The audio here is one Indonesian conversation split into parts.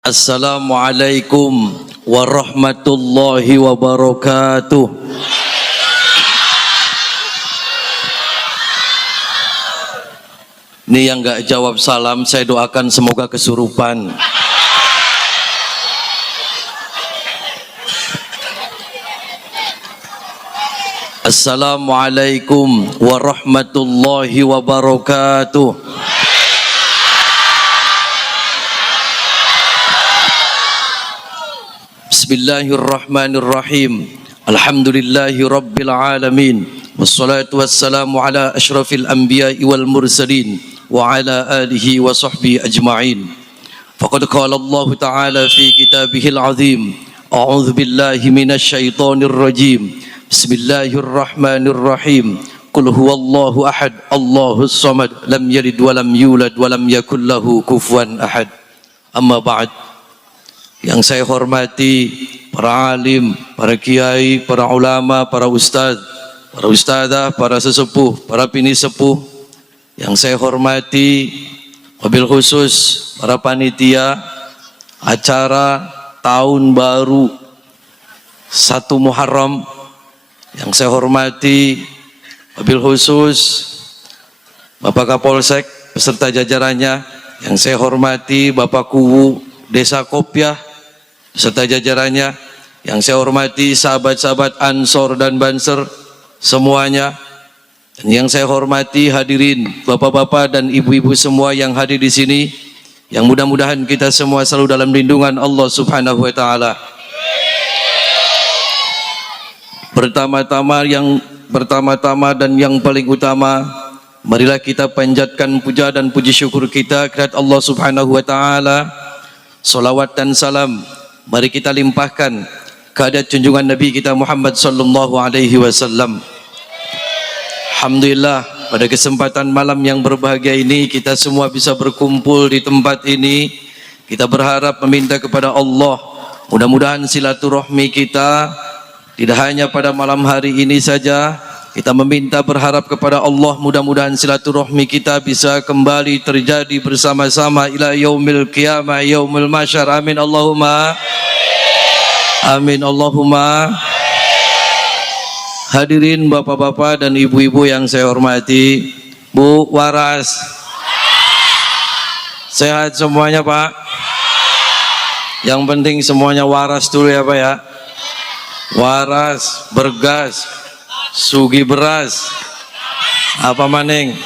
Assalamualaikum warahmatullahi wabarakatuh. Ini yang gak jawab salam saya doakan semoga kesurupan. Assalamualaikum warahmatullahi wabarakatuh. Bismillahirrahmanirrahim. Alhamdulillahi rabbil alamin. Wassalatu wassalamu ala ashrafil anbiya'i wal mursalin wa ala alihi wa sahbihi ajma'in. Faqad qala Allah ta'ala fi kitabihil azim. A'udzu billahi minasy syaithanir rajim. Bismillahirrahmanirrahim. Qul huwallahu ahad, Allahus samad, lam yalid wa lam yulad wa lam yakul lahu kufuwan ahad. Amma ba'd. Yang saya hormati para alim, para kiai, para ulama, para ustadzah, para sesepuh, para bini sepuh. Yang saya hormati wabil khusus para panitia acara tahun baru 1 Muharram. Yang saya hormati wabil khusus Bapak Kapolsek beserta jajarannya. Yang saya hormati Bapak Kuwu Desa Kopiah beserta jajarannya. Yang saya hormati sahabat-sahabat Ansor dan Banser semuanya. Dan yang saya hormati hadirin bapak-bapak dan ibu-ibu semua yang hadir di sini, yang mudah-mudahan kita semua selalu dalam lindungan Allah Subhanahu wa taala. Pertama-tama dan yang paling utama, marilah kita panjatkan puja dan puji syukur kita kepada Allah Subhanahu wa taala. Salawat dan salam mari kita limpahkan kehadirat junjungan Nabi kita Muhammad sallallahu alaihi wasallam. Alhamdulillah, pada kesempatan malam yang berbahagia ini kita semua bisa berkumpul di tempat ini. Kita berharap meminta kepada Allah, mudah-mudahan silaturahmi kita tidak hanya pada malam hari ini saja. Kita meminta berharap kepada Allah, mudah-mudahan silaturahmi kita bisa kembali terjadi bersama-sama ila yaumil qiyamah, yaumil mahsyar. Amin Allahumma. Amin Allahumma. Hadirin bapak-bapak dan ibu-ibu yang saya hormati, Bu Waras, sehat semuanya Pak? Yang penting semuanya waras dulu ya Pak ya. Waras, bergas, sugi beras, apa maning,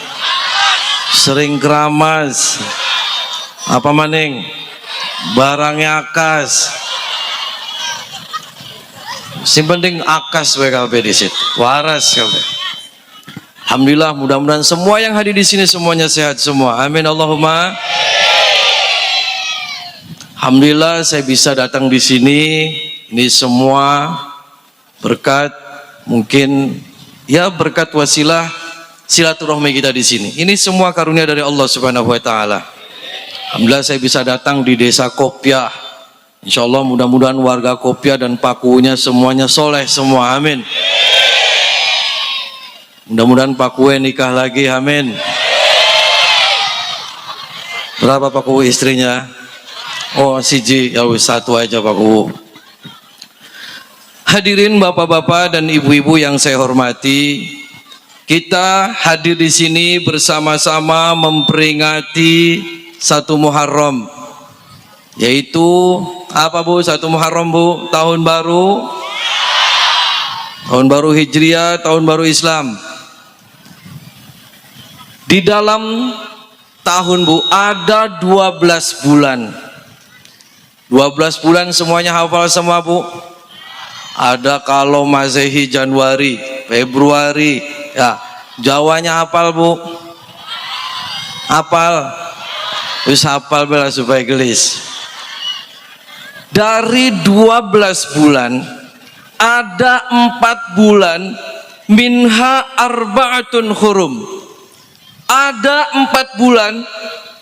sering keramas, apa maning, barangnya akas. Yang penting akas WKB di situ, waras kabeh. Alhamdulillah, mudah-mudahan semua yang hadir di sini semuanya sehat semua. Amin Allahumma. Alhamdulillah saya bisa datang di sini. Ini semua berkat, mungkin ya berkat wasilah silaturahmi kita di sini. Ini semua karunia dari Allah Subhanahu wa taala. Alhamdulillah saya bisa datang di Desa Kopiah. Insyaallah mudah-mudahan warga Kopiah dan Pakunya semuanya soleh semua. Amin. Mudah-mudahan Pakue nikah lagi. Amin. Berapa Paku istrinya? Oh siji, ya satu aja Paku. Hadirin bapak-bapak dan ibu-ibu yang saya hormati, kita hadir di sini bersama-sama memperingati 1 Muharram, yaitu apa Bu? 1 Muharram Bu, tahun baru Hijriah, tahun baru Islam. Di dalam tahun Bu ada 12 bulan. 12 bulan semuanya hafal semua Bu? Ada kalau Masehi Januari, Februari, ya Jawanya hafal Bu? Hafal? Wis hafal bela supaya gelis. Dari 12 bulan ada 4 bulan minha arba'atun hurum. Ada 4 bulan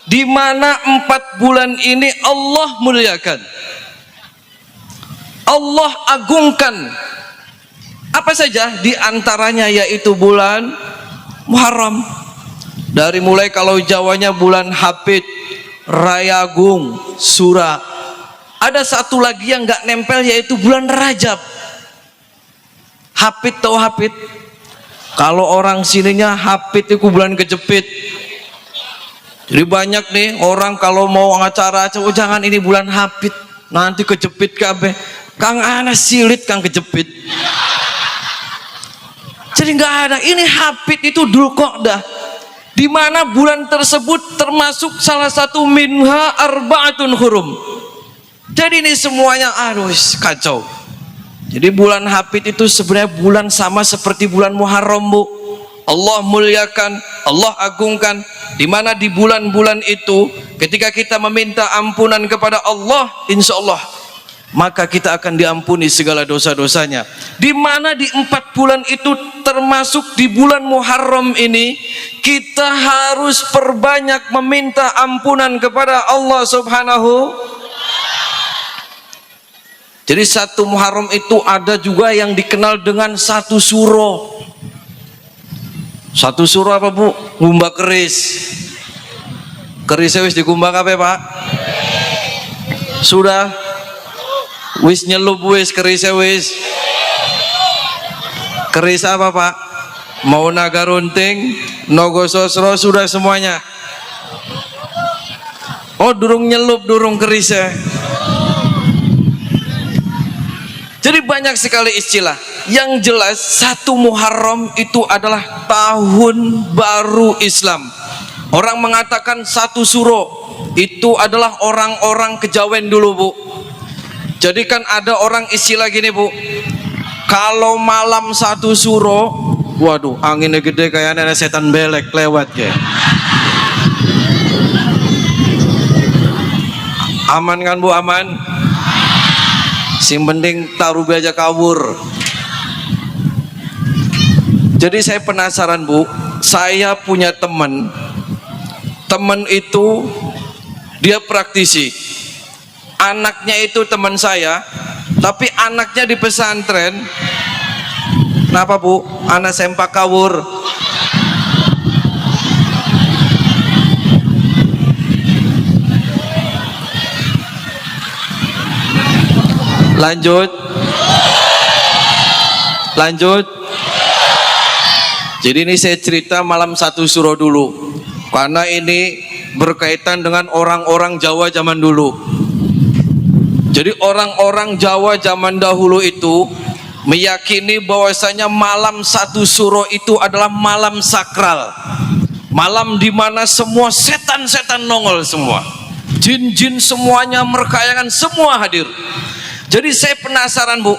di mana 4 bulan ini Allah muliakan, Allah agungkan. Apa saja? Di antaranya yaitu bulan Muharram. Dari mulai kalau Jawanya bulan Hapit, Rayagung, Sura, Ada satu lagi yang nggak nempel, yaitu bulan Rajab. Hapit, tahu hapit? Kalau orang sininya hapit itu bulan kejepit. Jadi banyak nih orang kalau mau acara, oh jangan ini bulan hapit, nanti kejepit kabeh. Kang Anas silit kang kejepit. Jadi nggak ada. Ini hapit itu Dzulqa'dah, di mana bulan tersebut termasuk salah satu minha arba'atun hurum. Jadi ini semuanya harus kacau. Jadi bulan hapit itu sebenarnya bulan sama seperti bulan Muharram, Bu. Allah muliakan, Allah agungkan, di mana di bulan-bulan itu ketika kita meminta ampunan kepada Allah, insya Allah maka kita akan diampuni segala dosa-dosanya. Di mana di 4 bulan itu termasuk di bulan Muharram ini kita harus perbanyak meminta ampunan kepada Allah Subhanahu. Jadi satu Muharram itu ada juga yang dikenal dengan satu suro. Satu suro apa, Bu? Ngumbak keris. Kerisnya wis dikumbak apa, Pak? Sudah? Wis nyelup wis kerisnya wis. Keris apa, Pak? Mau naga runting, nogo sosro, sudah semuanya. Oh, durung nyelup, durung kerisnya. Jadi banyak sekali istilah. Yang jelas satu Muharram itu adalah tahun baru Islam. Orang mengatakan satu suro itu adalah orang-orang kejawen dulu, Bu. Jadi kan ada orang istilah gini, Bu. Kalau malam satu suro, waduh anginnya gede kayaknya ada setan belek lewat ya. Aman kan, Bu? Aman. Sing penting taruh aja kabur. Jadi saya penasaran, Bu. Saya punya teman itu dia praktisi. Anaknya itu teman saya, tapi anaknya di pesantren. Kenapa, Bu? Anak sempak kawur. Lanjut. Jadi ini saya cerita malam satu suro dulu, karena ini berkaitan dengan orang-orang Jawa zaman dulu. Jadi orang-orang Jawa zaman dahulu itu meyakini bahwasanya malam satu suro itu adalah malam sakral, malam di mana semua setan-setan nongol semua, jin-jin semuanya, merkayangan semua hadir. Jadi saya penasaran, Bu.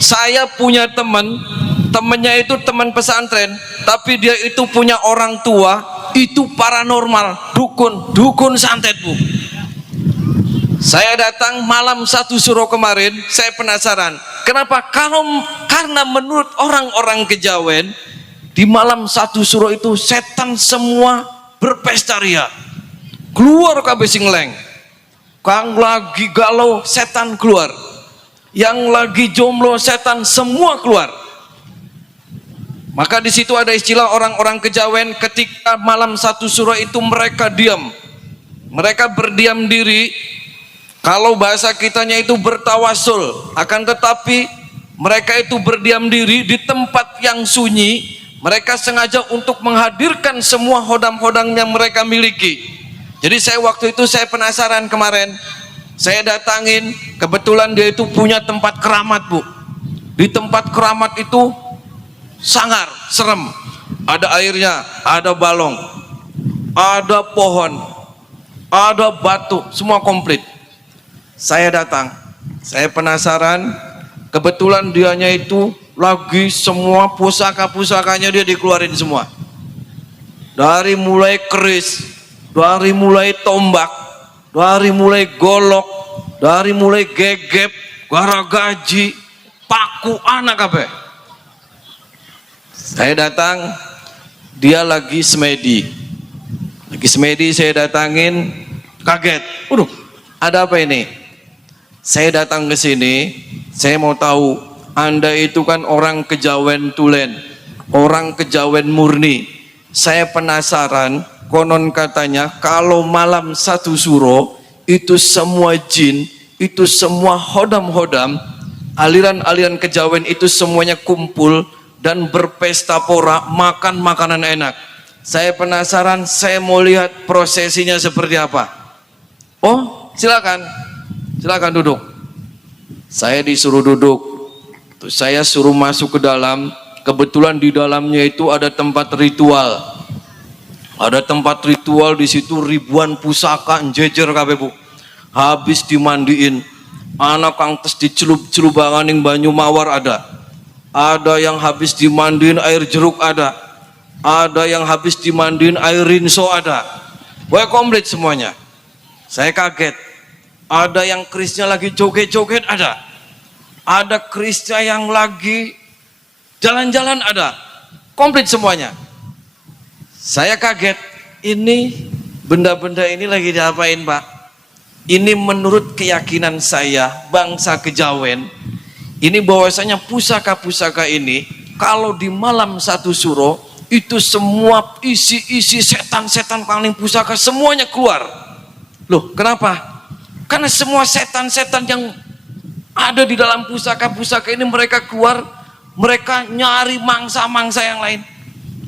Saya punya temannya itu teman pesantren, tapi dia itu punya orang tua itu paranormal, dukun santet, Bu. Saya datang malam satu suro kemarin, saya penasaran. Kenapa? Karena menurut orang-orang kejawen, di malam satu suro itu setan semua berpesta ria. Keluar kabeh sing leng. Kang lagi galau, setan keluar. Yang lagi jomblo, setan semua keluar. Maka di situ ada istilah orang-orang kejawen, ketika malam satu suro itu mereka diam. Mereka berdiam diri. Kalau bahasa kitanya itu bertawasul. Akan tetapi mereka itu berdiam diri di tempat yang sunyi. Mereka sengaja untuk menghadirkan semua hodam-hodam yang mereka miliki. Jadi waktu itu saya penasaran kemarin. Saya datangin, kebetulan dia itu punya tempat keramat, Bu. Di tempat keramat itu sangar, serem. Ada airnya, ada balong, ada pohon, ada batu, semua komplit. Saya datang, saya penasaran. Kebetulan dianya itu lagi semua pusaka-pusakanya dia dikeluarin semua. Dari mulai keris, dari mulai tombak, dari mulai golok, dari mulai gegep, garagaji, paku, anak apa? Saya datang, dia lagi semedi. Saya datangin, kaget. Waduh, ada apa ini? Saya datang ke sini, saya mau tahu, Anda itu kan orang kejawen tulen, orang kejawen murni. Saya penasaran. Konon katanya kalau malam satu suro itu semua jin itu semua hodam-hodam, aliran-aliran kejawen itu semuanya kumpul dan berpesta pora, makan makanan enak. Saya penasaran, saya mau lihat prosesinya seperti apa. Oh, silakan duduk. Saya disuruh duduk, terus saya suruh masuk ke dalam. Kebetulan di dalamnya itu ada tempat ritual. Ada tempat ritual di situ, ribuan pusaka jejer kabeh, Bu. Habis dimandiin, anak kang tes dicelup-celubanganing banyu mawar ada. Ada yang habis dimandiin air jeruk ada. Ada yang habis dimandiin air rinso ada. Wah, komplit semuanya. Saya kaget. Ada yang kerisnya lagi joget-joget ada. Ada kerisnya yang lagi jalan-jalan ada. Komplit semuanya. Saya kaget. Ini benda-benda ini lagi diapain, Pak? Ini menurut keyakinan saya, bangsa Kejawen, ini bahwasanya pusaka-pusaka ini kalau di malam satu suro itu semua isi setan-setan paling pusaka semuanya keluar. Loh, kenapa? Karena semua setan-setan yang ada di dalam pusaka-pusaka ini mereka keluar, mereka nyari mangsa-mangsa yang lain.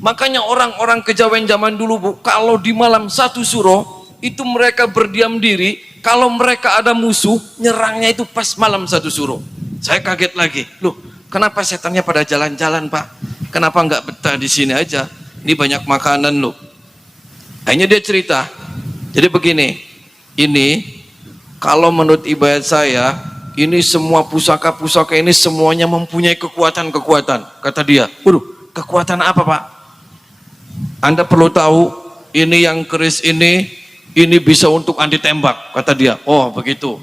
Makanya orang-orang Kejawen zaman dulu, Bu, kalau di malam satu suro itu mereka berdiam diri. Kalau mereka ada musuh, nyerangnya itu pas malam satu suro. Saya kaget lagi. Loh, kenapa setannya pada jalan-jalan, Pak? Kenapa nggak betah di sini aja? Ini banyak makanan loh. Akhirnya dia cerita. Jadi begini, ini kalau menurut ibadat saya, ini semua pusaka-pusaka ini semuanya mempunyai kekuatan-kekuatan. Kata dia, waduh, kekuatan apa, Pak? Anda perlu tahu, ini yang keris ini bisa untuk anti tembak, kata dia. Oh, begitu.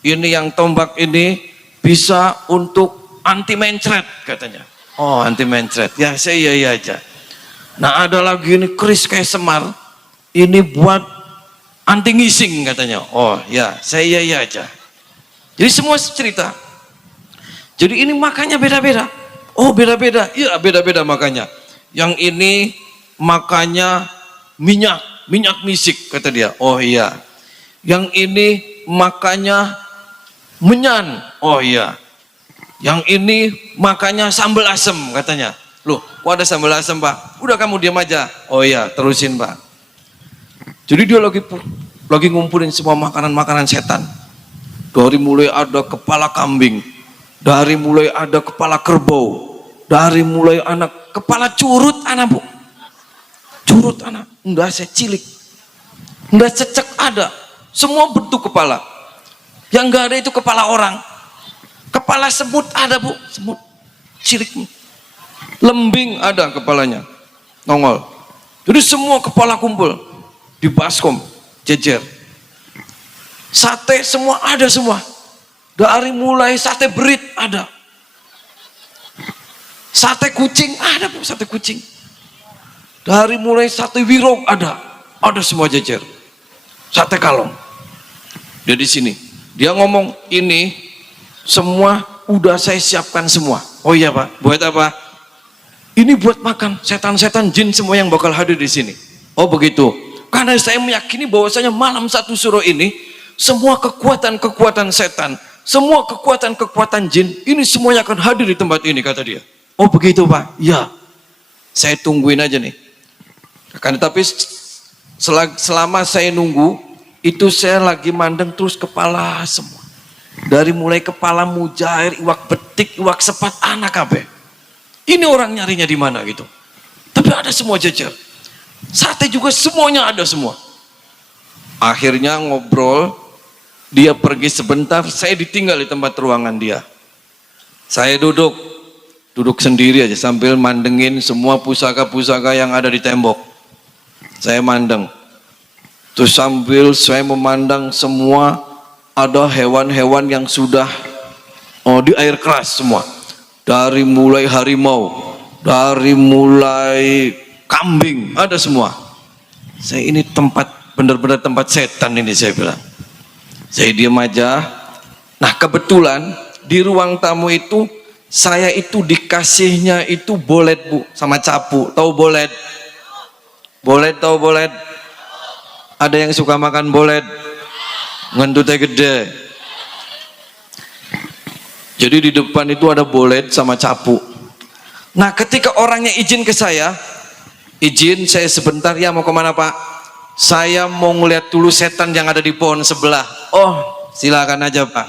Ini yang tombak ini bisa untuk anti mencret, katanya. Oh, anti mencret. Ya, saya iya aja. Nah, ada lagi ini keris kayak semar. Ini buat anti ngising, katanya. Oh, ya, saya iya aja. Jadi semua cerita. Jadi ini makanya beda-beda. Oh, beda-beda. Iya, beda-beda makanya. Yang ini makanya minyak misik, kata dia. Oh iya. Yang ini makanya menyan. Oh iya. Yang ini makanya sambal asem, katanya. Loh, kok ada sambal asem, Pak? Udah, kamu diam aja. Oh iya, terusin, Pak. Jadi dia lagi ngumpulin semua makanan-makanan setan. Dari mulai ada kepala kambing, dari mulai ada kepala kerbau, dari mulai anak kepala curut anak, Bu. Curut anak, enggak saya cilik, enggak cecek ada, semua bentuk kepala. Yang enggak ada itu kepala orang. Kepala semut ada, Bu, semut cilik. Lembing ada kepalanya, nongol. Jadi semua kepala kumpul di baskom, jejer. Sate semua ada semua. Dari mulai sate berit ada. Sate kucing ada, Bu, sate kucing. Dari mulai sate wirok ada semua jejer. Sate kalong. Dia di sini. Dia ngomong, ini semua udah saya siapkan semua. Oh iya, Pak, buat apa? Ini buat makan setan-setan jin semua yang bakal hadir di sini. Oh begitu. Karena saya meyakini bahwasanya malam satu suro ini semua kekuatan-kekuatan setan, semua kekuatan-kekuatan jin ini semuanya akan hadir di tempat ini, kata dia. Oh begitu, Pak. Ya. Saya tungguin aja nih. Karena tapi selama saya nunggu itu saya lagi mandeng terus kepala semua. Dari mulai kepala mujair, iwak betik, iwak sepat, anak kabeh. Ini orang nyarinya di mana gitu. Tapi ada semua jejer. Sate juga semuanya ada semua. Akhirnya ngobrol, dia pergi sebentar, saya ditinggal di tempat ruangan dia. Saya duduk sendiri aja sambil mandengin semua pusaka-pusaka yang ada di tembok. Saya mandeng. Terus sambil saya memandang semua ada hewan-hewan yang sudah di air keras semua. Dari mulai harimau, dari mulai kambing, ada semua. Saya ini tempat, benar-benar tempat setan ini, saya bilang. Saya diam aja. Nah kebetulan di ruang tamu itu saya itu dikasihnya itu bolet, Bu, sama capu. Tahu bolet? Bolet, tahu bolet? Ada yang suka makan bolet? Ngentutnya gede. Jadi di depan itu ada bolet sama capu. Nah ketika orangnya izin ke saya, izin saya sebentar, ya mau kemana Pak? Saya mau ngeliat dulu setan yang ada di pohon sebelah. Oh silakan aja Pak,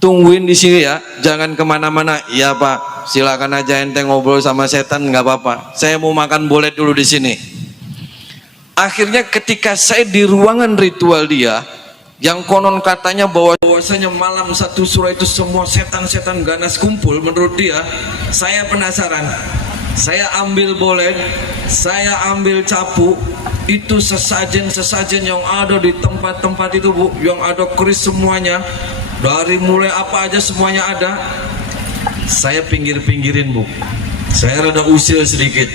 tungguin di sini ya, jangan kemana-mana. Iya Pak, silakan aja ente ngobrol sama setan, nggak apa-apa. Saya mau makan bolet dulu di sini. Akhirnya ketika saya di ruangan ritual dia, yang konon katanya bahwasanya malam satu suro itu semua setan-setan ganas kumpul, menurut dia, saya penasaran. Saya ambil bolet, saya ambil capu, itu sesajen-sesajen yang ada di tempat-tempat itu Bu, yang ada keris semuanya, dari mulai apa aja semuanya ada. Saya pinggir-pinggirin Bu, saya rada usil sedikit,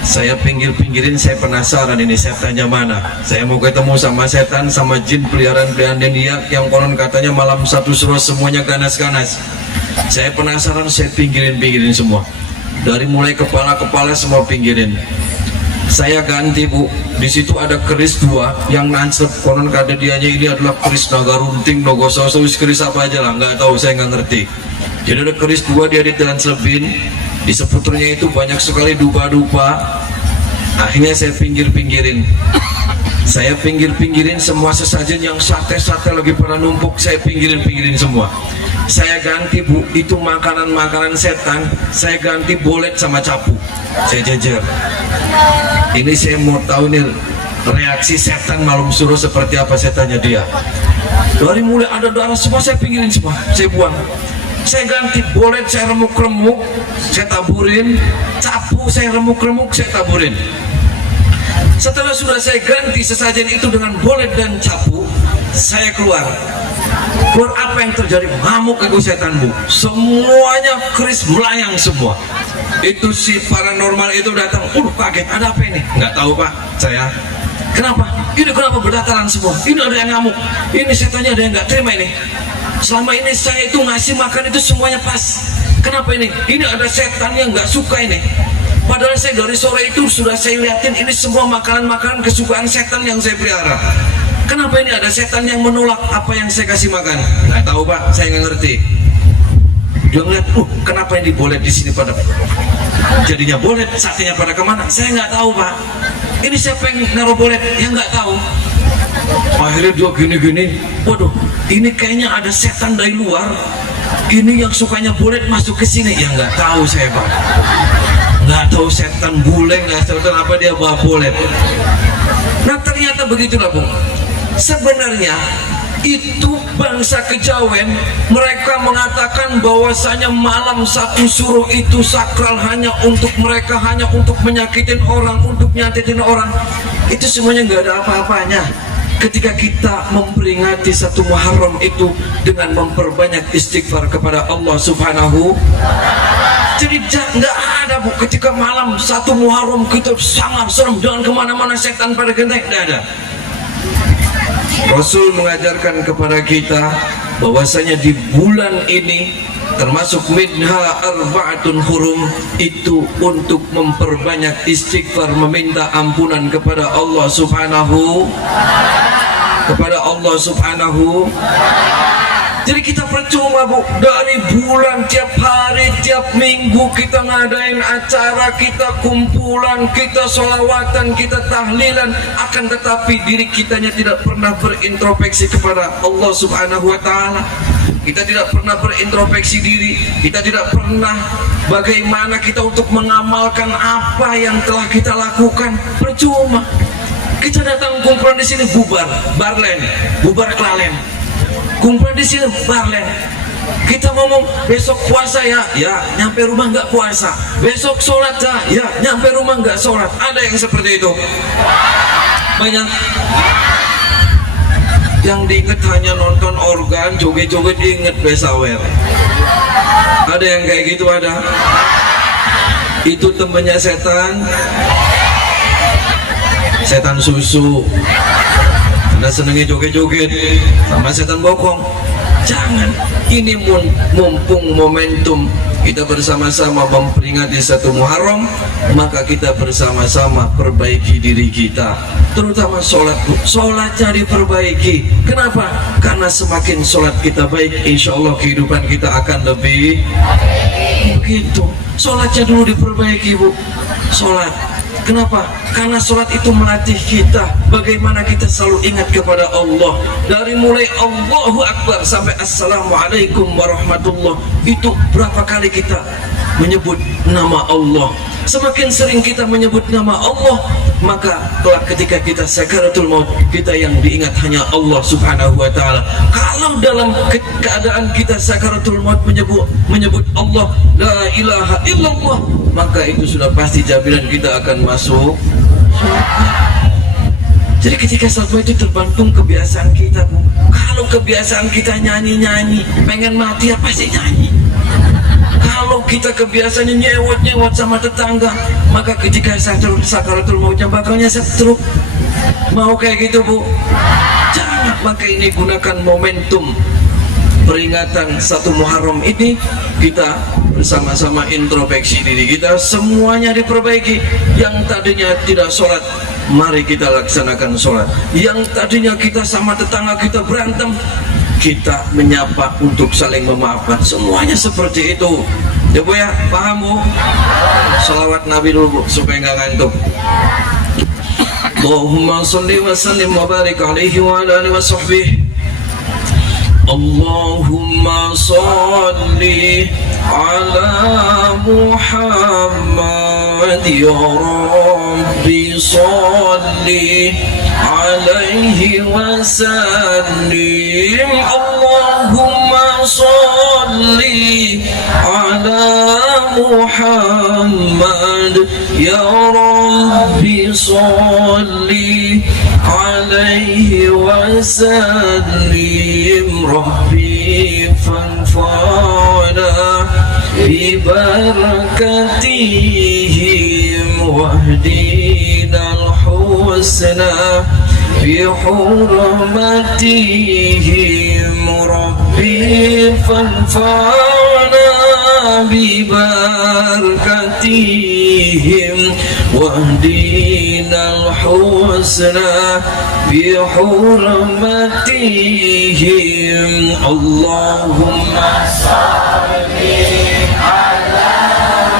saya pinggir-pinggirin, saya penasaran ini setannya mana. Saya mau ketemu sama setan, sama jin peliharaan dia yang konon katanya malam satu suro semuanya ganas-ganas. Saya penasaran, saya pinggirin semua, dari mulai kepala-kepala semua pinggirin. Saya ganti Bu, di situ ada keris dua yang nancep, konon kata dianya ini adalah keris naga runting, nogososo, keris apa aja lah, nggak tahu, saya nggak ngerti. Jadi ada keris dua, dia ditelanselebin, di seputarnya itu banyak sekali dupa-dupa. Akhirnya saya pinggir-pinggirin, saya pinggir-pinggirin semua sesajen yang sate-sate lagi pada numpuk, saya pinggir-pinggirin semua. Saya ganti Bu, itu makanan-makanan setan, saya ganti bolet sama capu, saya jajar. Ini saya mau tahu nih reaksi setan malam suruh seperti apa setannya dia. Dari mulai ada darah semua saya pinggirin semua, saya buang. Saya ganti bolet, saya remuk-remuk, saya taburin. Capu saya remuk-remuk, saya taburin. Setelah sudah saya ganti sesajen itu dengan bolet dan capu, saya keluar. Apa yang terjadi? Ngamuk ego setan Bu, semuanya keris melayang semua. Itu si paranormal itu datang, kaget, ada apa ini? Nggak tahu Pak, saya. Kenapa? Ini kenapa berdataran semua? Ini ada yang ngamuk, ini setannya ada yang nggak terima ini. Selama ini saya itu ngasih makan itu semuanya pas, kenapa ini? Ini ada setan yang nggak suka ini. Padahal saya dari sore itu sudah saya lihatin ini semua makanan-makanan kesukaan setan yang saya pelihara. Kenapa ini ada setan yang menolak apa yang saya kasih makan? Nggak tahu Pak, saya nggak ngerti. Dia ngeliat, kenapa yang dibolet di sini pada jadinya bolet, satenya pada kemana? Saya nggak tahu Pak. Ini siapa yang naruh bolet? Ya nggak tahu. Akhirnya dia gini-gini, waduh, ini kayaknya ada setan dari luar. Ini yang sukanya bolet masuk ke sini. Ya nggak tahu saya Pak. Nggak tahu setan bule, nggak tahu apa dia bawa bolet. Nah ternyata begitulah Bu. Sebenarnya itu bangsa kejawen, mereka mengatakan bahwasanya malam satu suruh itu sakral hanya untuk mereka, hanya untuk menyakitin orang, untuk nyakitin orang. Itu semuanya nggak ada apa-apanya ketika kita memperingati satu Muharram itu dengan memperbanyak istighfar kepada Allah Subhanahu. Jadi nggak ada Bu, ketika malam satu Muharram kita sangat serem, jangan kemana-mana setan pada genteng, nggak ada. Rasul mengajarkan kepada kita bahwasanya di bulan ini termasuk minha arba'atun hurum, itu untuk memperbanyak istighfar, meminta ampunan kepada Allah Subhanahu, kepada Allah Subhanahu. Jadi kita percuma Bu, dari bulan tiap hari, tiap minggu kita ngadain acara, kita kumpulan, kita sholawatan, kita tahlilan, akan tetapi diri kitanya tidak pernah berintrospeksi kepada Allah Subhanahu wa ta'ala. Kita tidak pernah berintrospeksi diri, kita tidak pernah bagaimana kita untuk mengamalkan apa yang telah kita lakukan. Percuma. Kita datang kumpulan di sini bubar, barlen, bubar kelalen. Kumpulan di sini barlen. Kita ngomong besok puasa ya, nyampe rumah nggak puasa. Besok sholat ya, nyampe rumah nggak sholat. Ada yang seperti itu. Banyak. Yang diinget hanya nonton organ, joget-joget diinget besawer. Ada yang kayak gitu ada. Itu temennya setan. Setan susu. Anda senengnya joget-joget sama setan bokong. Jangan, ini mumpung momentum kita bersama-sama memperingati 1 Muharram, maka kita bersama-sama perbaiki diri kita, terutama sholat. Sholatnya diperbaiki. Kenapa? Karena semakin sholat kita baik, insya Allah kehidupan kita akan lebih begitu. Sholatnya dulu diperbaiki, Bu. Sholat. Kenapa? Karena sholat itu melatih kita bagaimana kita selalu ingat kepada Allah. Dari mulai Allahu Akbar sampai Assalamualaikum warahmatullah, itu berapa kali kita menyebut nama Allah. Semakin sering kita menyebut nama Allah, maka kelak ketika kita sakaratul maut, kita yang diingat hanya Allah subhanahu wa ta'ala. Kalau dalam keadaan kita sakaratul maut menyebut Allah, la ilaha illallah, maka itu sudah pasti jaminan kita akan masuk surga. Jadi ketika salat itu tergantung kebiasaan kita, Bu. Kalau kebiasaan kita nyanyi-nyanyi, pengen mati ya pasti nyanyi. Kalau kita kebiasaannya nyewot-nyewot sama tetangga, maka ketika sakaratul mautnya bakalnya stroke. Mau kayak gitu, Bu? Jangan. Maka ini gunakan momentum peringatan 1 Muharram ini, kita bersama-sama introspeksi diri kita, semuanya diperbaiki. Yang tadinya tidak sholat, mari kita laksanakan sholat. Yang tadinya kita sama tetangga kita berantem, kita menyapa untuk saling memaafkan. Semuanya seperti itu ya, Bu ya, paham, Bu? Salawat Nabi dulu, Bu, supaya nggak ngantuk. Allahumma salli wa sallim wa barik alaihi wa ala alihi wa sahbihi. Allahumma salli ala Muhammad ya Rabbi, salli alaihi wa sallim. Allahumma salli ala Muhammad ya Rabbi, salli alaihi wa sallim. Rabbi fanfa'na bi barakatihim wahdina al-husna bi hurmatihim. Rabbi fanfa'na bi barakatihim wahdina al-husna bi hurmatihim. Allahumma salli ala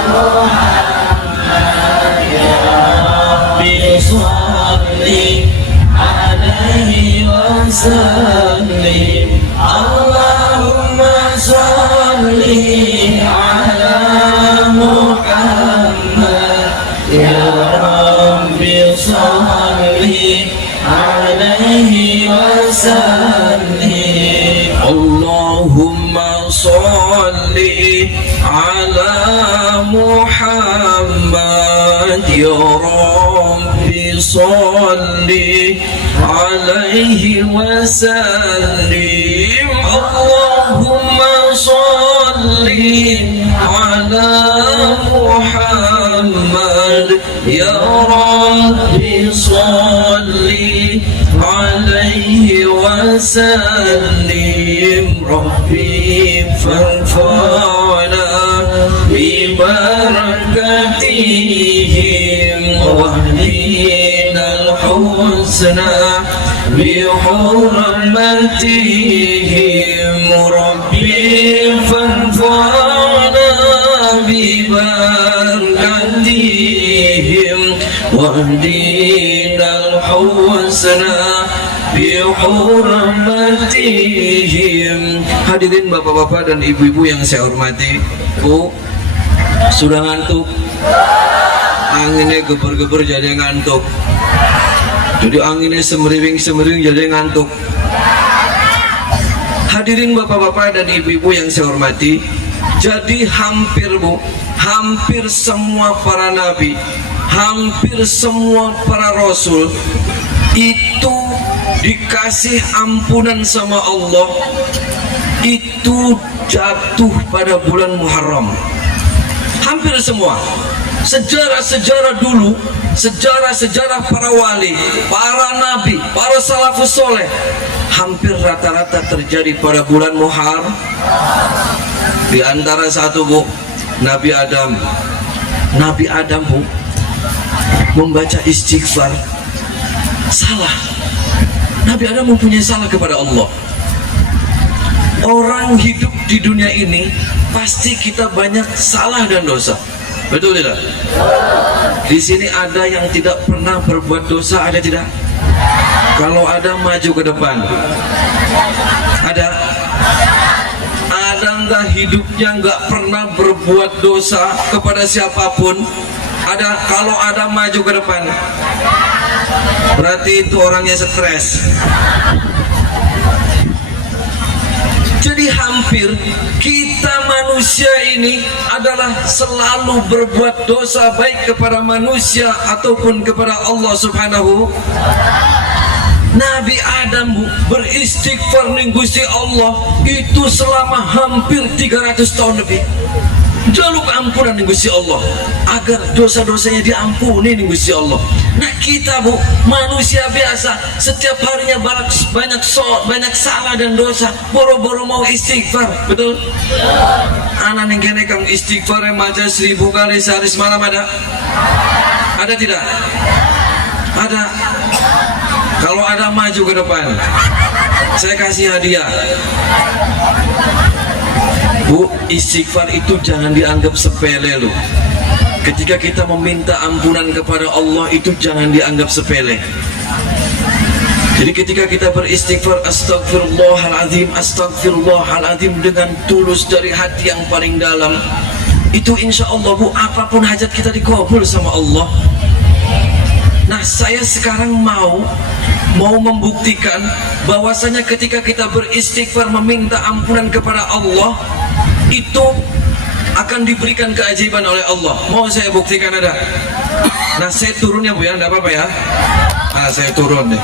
Muhammad ya Rabbi, salli alaihi wa sallim. Allahumma salli ala Muhammad ya Rabbi, salli alaihi wa sallim. Allahumma salli ala Muhammad ya Rabbi, salli alaihi wa sallim. Allahumma salli ala Muhammad ya Rabbi, salli alaihi wa sallim. Rabbi fanfa'na bi barakatihim wahdina al-husna bi hurmatihim. Rabbi fanfa'na bi barakatihim wahdina al-husna bi hurmatihim. Hadirin bapak-bapak dan ibu-ibu yang saya hormati, Bu, sudah ngantuk? Anginnya geber-geber jadi ngantuk. Jadi anginnya semeriwing-semeriwing jadi ngantuk. Hadirin bapak-bapak dan ibu-ibu yang saya hormati, jadi hampir, Bu, hampir semua para nabi, hampir semua para rasul itu dikasih ampunan sama Allah, itu jatuh pada bulan Muharram. Hampir semua. Sejarah-sejarah dulu, sejarah-sejarah para wali, para nabi, para salafus soleh, hampir rata-rata terjadi pada bulan Muharram. Di antara satu, Bu, Nabi Adam Bu membaca istighfar salah. Nabi Adam mempunyai salah kepada Allah. Orang hidup di dunia ini pasti kita banyak salah dan dosa. Betul tidak? Di sini ada yang tidak pernah berbuat dosa, ada tidak? Kalau ada, maju ke depan. Ada? Ada nggak hidupnya nggak pernah berbuat dosa kepada siapapun? Ada? Kalau ada, maju ke depan. Berarti itu orangnya stres. Jadi hampir kita manusia ini adalah selalu berbuat dosa, baik kepada manusia ataupun kepada Allah Subhanahu. Nabi Adam beristighfar ning Gusti Allah itu selama hampir 300 tahun lebih. Jaluk ampunan ning Gusti Allah agar dosa-dosanya diampuni ning Gusti Allah. Nah kita Bu, manusia biasa, setiap harinya banyak salah dan dosa, boro-boro mau istighfar, betul? Anak yang kene kang istighfar maca 1000 kali sehari semalam ada? Ada tidak? Ada. Kalau ada, maju ke depan. Saya kasih hadiah. Bu, istighfar itu jangan dianggap sepele loh. Ketika kita meminta ampunan kepada Allah itu jangan dianggap sepele. Jadi ketika kita beristighfar astagfirullahaladzim, astagfirullahaladzim dengan tulus dari hati yang paling dalam, itu insya Allah Bu, apapun hajat kita dikabul sama Allah. Nah saya sekarang mau membuktikan bahwasanya ketika kita beristighfar meminta ampunan kepada Allah itu akan diberikan keajaiban oleh Allah. Mau saya buktikan ada? Nah saya turun ya Bu ya, enggak apa-apa ya. Nah saya turun deh.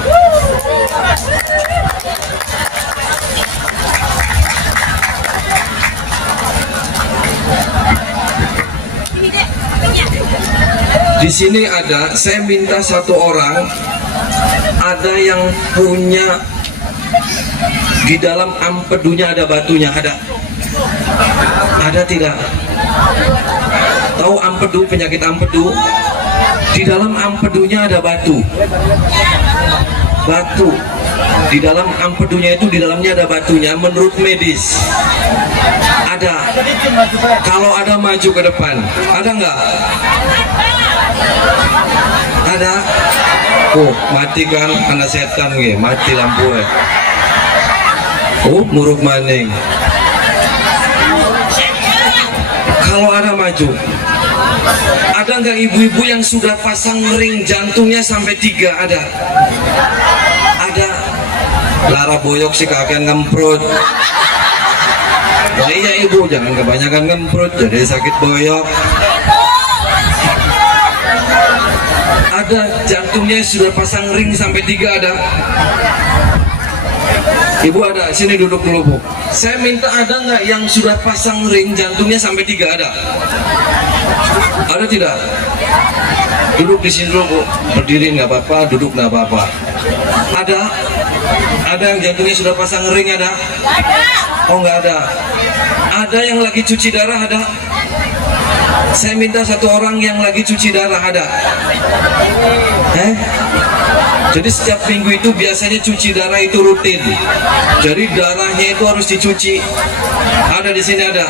Di sini ada, saya minta satu orang, ada yang punya di dalam empedunya ada batunya, ada? Ada tidak? Tahu empedu, penyakit empedu? Di dalam empedunya ada batu. Batu. Di dalam empedunya itu, di dalamnya ada batunya. Menurut medis ada. Kalau ada, maju ke depan. Ada nggak? Ada? Oh, mati kan anak setan nge, mati lampu ya. Oh, muruk maning. Kalau ada, maju. Ada nggak ibu-ibu yang sudah pasang ring jantungnya sampai 3? Ada? Ada. Lara boyok sih kakek ngemprut. Nah iya ibu, jangan kebanyakan ngemprut jadi sakit boyok. Ada jantungnya sudah pasang ring sampai 3, ada? Ibu ada? Sini duduk dulu Bu. Saya minta ada nggak yang sudah pasang ring jantungnya sampai 3, ada? Ada tidak? Duduk di sini dulu Bu. Berdiri nggak apa-apa, duduk nggak apa-apa. Ada? Ada yang jantungnya sudah pasang ring, ada? Oh nggak ada. Ada yang lagi cuci darah, ada? Saya minta satu orang yang lagi cuci darah, ada? Jadi setiap minggu itu biasanya cuci darah itu rutin. Jadi darahnya itu harus dicuci. Ada di sini, ada?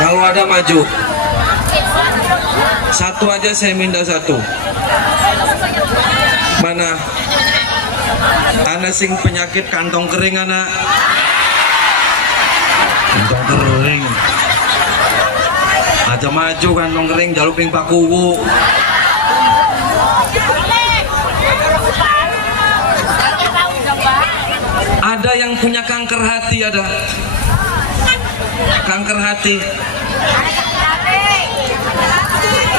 Kalau ada, maju. Satu aja saya minta, satu. Mana? Anak sing penyakit kantong kering, anak. Kantong kering. Aja maju kantong kering, jaluk ping pakuwu. Ada yang punya kanker hati, ada? Kanker hati.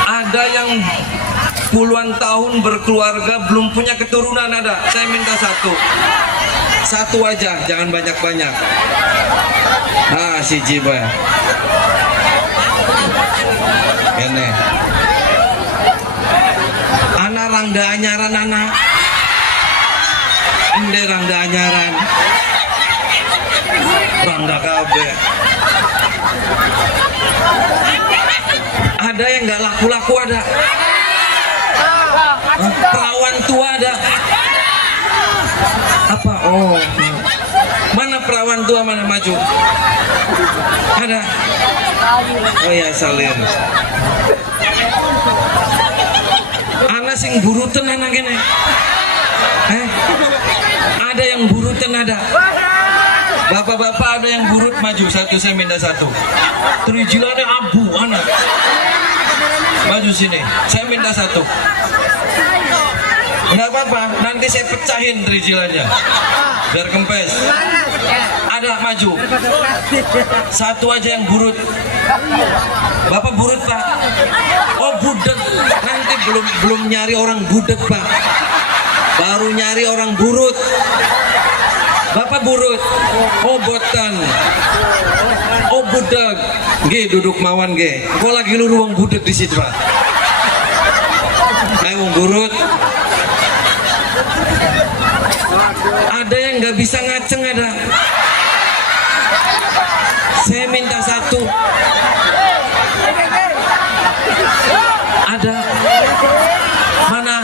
Ada yang puluhan tahun berkeluarga belum punya keturunan, ada? Saya minta satu. Satu aja, jangan banyak-banyak. Ah, si Jiba. Ini. Anak rangda anyaran, anak. Ende rangda anyaran. Rangda kabeh. Ada yang nggak laku-laku ada. Perawan tua ada. Apa? Oh. Mana perawan tua, mana maju? Ada. Oh ya, salin. Ana sing burutan anak ini. Ada yang burutan ada. Bapak-bapak ada yang burut maju satu, saya minta satu. Terijilannya abu anak. Maju sini, saya minta satu. Enggak apa-apa, nanti saya pecahin terijilannya biar kempes. Ada maju. Satu aja yang burut. Bapak burut, Pak. Oh, budek. Nanti belum nyari orang budek, Pak. Baru nyari orang burut. Bapak burut. Oh, botan. Oh, budek. Nggih, duduk mawan nggih. Kok lagi lu ruang budek di situ, Pak? Ayo burut. Ada yang nggak bisa ngaceng ada. Saya minta satu. Ada. Mana?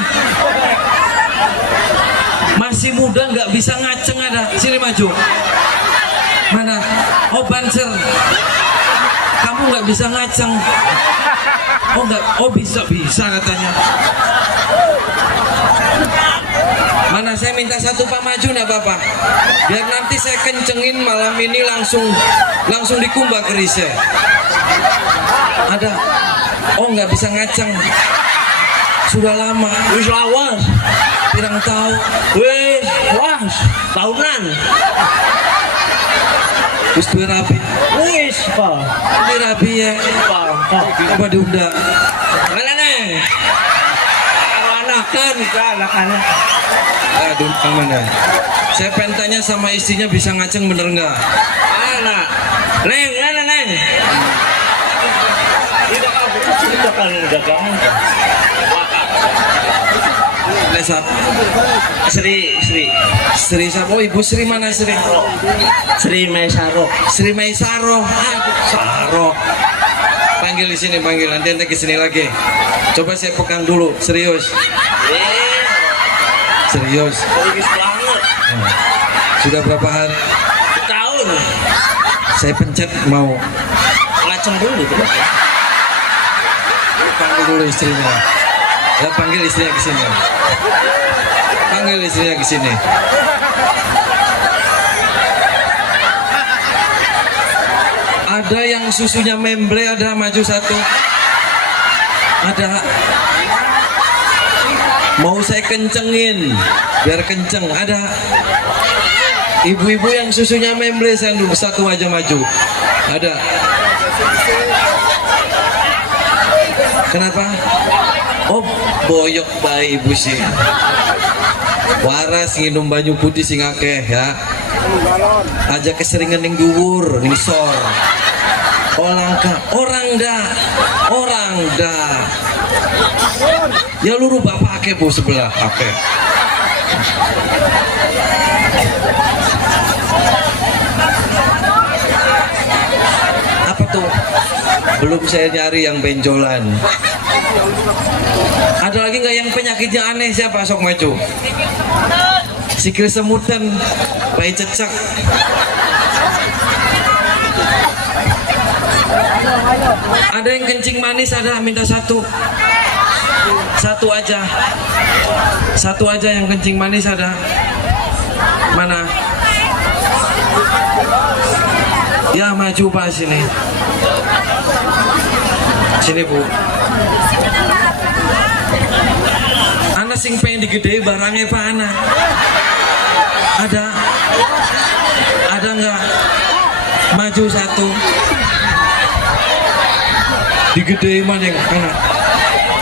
Masih muda nggak bisa ngaceng ada. Sini maju. Mana? Oh, banser. Kamu nggak bisa ngaceng. Oh nggak. Oh bisa katanya. Mana, saya minta satu Pak, maju nak Bapak. Biar nanti saya kencengin malam ini langsung dikumbah kerisnya. Ada. Oh nggak bisa ngaceng. Sudah lama. Wis lawas. Pirang tahu. Wis was. Tahunan. Wis duwe rapi. Wis Pak. Ini rapi ya. Apa diundang? Mana nih? Anak-anak. Aduh, mana? Saya pengen tanya sama istrinya bisa ngaceng bener nggak? Anak, neng, mana neng? Itu kan udah kamu. Lesap. Sri siapa? Oh, Ibu Sri mana Sri? Sri Maisaro. Sri Maisaro. Saro. Panggil di sini, panggil. Nanti kesini lagi. Coba saya pegang dulu, serius. Serius. Sudah berapa hari? Tahun. Saya pencet mau ngaceng dulu. Panggil dulu istrinya. Ya, panggil istrinya ke sini. Panggil istrinya ke sini. Ada yang susunya membre, ada maju satu. Ada. Mau saya kencengin biar kenceng. Ada. Ibu-ibu yang susunya membre, saya dulu satu aja maju. Ada. Kenapa? Oh, boyok bayi ibu sih. Waras nginum banyu putih sing akeh ya. Aja keseringan ning dhuwur, ning sor. Orang dah. Ya luru bapak ake bu sebelah ake. Apa tuh? Belum saya nyari yang benjolan. Ada lagi nggak yang penyakitnya aneh? Siapa? Sok maju. Sikil semutan, bayi cecak. Ada yang kencing manis, ada, minta satu. Satu aja yang kencing manis ada. Mana? Ya maju Pak sini. Sini Bu. Ana sing pengen digede barangnya Pak Ana. Ada nggak? Maju satu. Digede mana yang Ana?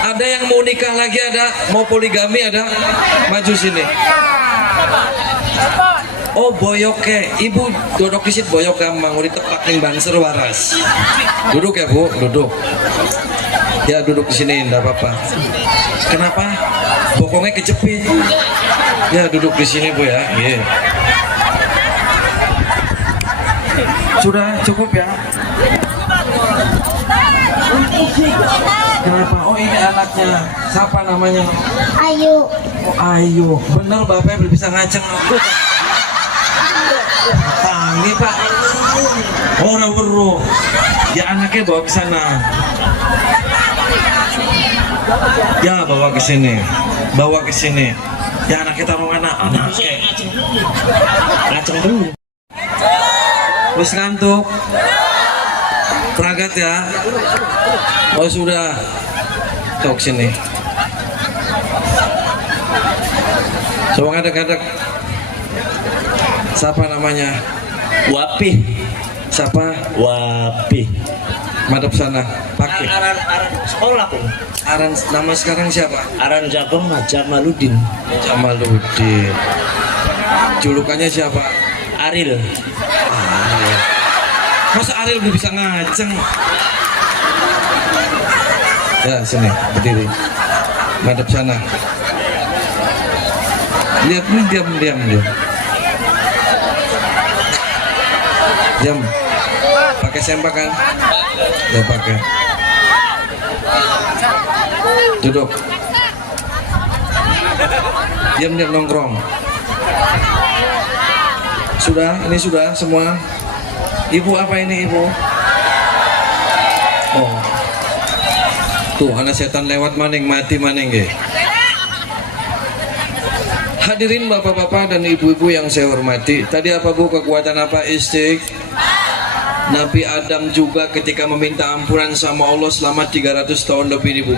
Ada yang mau nikah lagi, ada mau poligami, ada maju sini. Oh boyoke, ibu duduk di situ boyok gampang, udah tepak ning banser waras. Duduk ya Bu, duduk. Ya duduk di sini, enggak apa-apa. Kenapa? Bokongnya kejepit. Ya duduk di sini Bu ya. Yeah. Sudah cukup ya. Kenapa? Oh ini anaknya. Siapa namanya? Ayu. Oh Ayu. Bener bapaknya belum bisa ngaceng. Tangi pak. Orang weruh. Ya anaknya bawa ke sana. Ya bawa ke sini. Bawa ke sini. Ya anaknya taruh mana? Anaknya. Ngaceng dulu. Wis ngantuk. Peragat ya. Oh sudah. Tok sini. Coba ngadek-ngadek. Siapa namanya? Wapi. Siapa? Wapi. Madep sana. Pakai. Aran sekolah pun. Aran nama sekarang siapa? Aran Jabang Jamaludin. Jamaludin. Julukannya siapa? Aril. Ariel. Masa Ariel belum bisa ngaceng? Ya sini berdiri. Madep sana. Lihat nih diam. Diam. Pakai sempak kan? Ya pakai. Duduk. Diam nongkrong. Sudah, ini sudah semua. Ibu apa ini ibu? Oh. Tuh, anak setan lewat maning, mati maning ge. Hadirin bapak-bapak dan ibu-ibu yang saya hormati. Tadi apa bu? Kekuatan apa? Nabi Adam juga ketika meminta ampunan sama Allah selama 300 tahun lebih bu,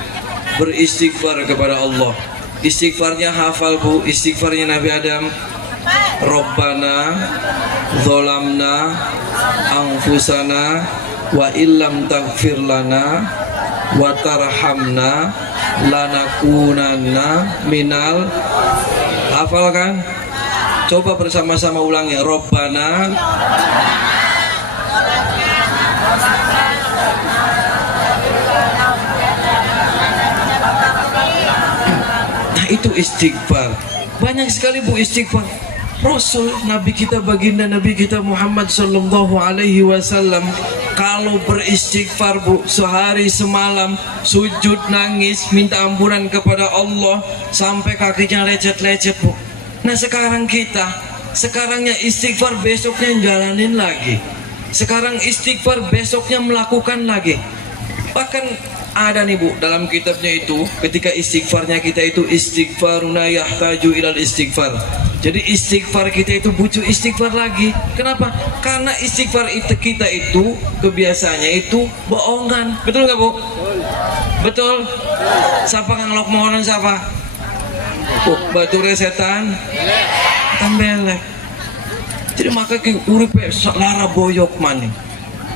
beristighfar kepada Allah. Istighfarnya hafal bu, istighfarnya Nabi Adam. Rabbana zolamna anfusana wa illam taghfir lana wa tarhamna lanakunanna minal. Hafal kan? Coba bersama-sama ulang ya. Rabbana Nah itu istighfar. Banyak sekali bu istighfar. Rasul Nabi kita baginda Nabi kita Muhammad sallallahu alaihi wasallam kalau beristighfar bu sehari semalam sujud nangis minta ampunan kepada Allah sampai kakinya lecet-lecet bu. Nah sekarangnya istighfar besoknya jalanin lagi. Sekarang istighfar besoknya melakukan lagi. Bahkan ada nih bu dalam kitabnya itu ketika istighfarnya kita itu istighfaruna yahtaju ilal istighfar. Jadi istighfar kita itu butuh istighfar lagi. Kenapa? Karena istighfar itu kita itu kebiasaannya itu bohongan. Betul nggak bu? Betul. Siapa kang lok mohonan siapa? Oh, bature setan. Tambelek. Jadi maka ki uripe lara boyok maning,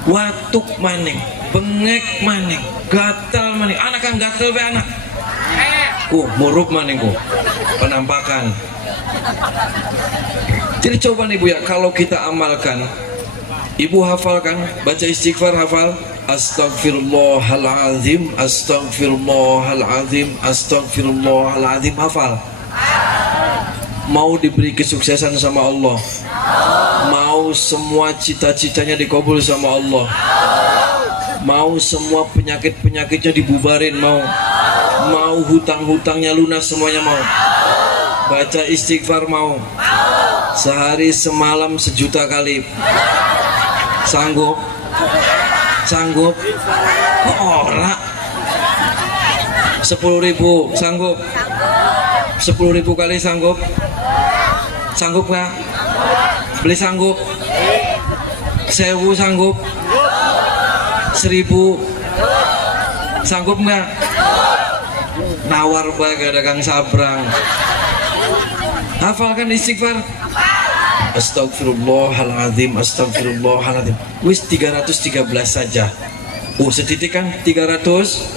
watuk maning, bengek maning, gatal maning. Anak kang gatal be anak. Murup maning penampakan. Jadi coba nih bu ya, kalau kita amalkan, ibu hafalkan, baca istighfar hafal. Astagfirullahaladzim, astagfirullahaladzim, astagfirullahaladzim, hafal. Mau diberi kesuksesan sama Allah, mau semua cita-citanya dikabul sama Allah, mau semua penyakit-penyakitnya dibubarin, mau hutang-hutangnya lunas semuanya, mau baca istighfar, mau sehari semalam 1 juta kali. Sanggup? Sanggup? Kok ora? 10.000 sanggup? 10.000 kali sanggup? Sanggup nggak? Beli sanggup? 1.000 sanggup? 1.000 sanggup nggak? Nawar baga dagang sabrang. Hafalkan istighfar. Astagfirullahaladzim, astagfirullahaladzim. Wis 313 saja. Setitik kan 300.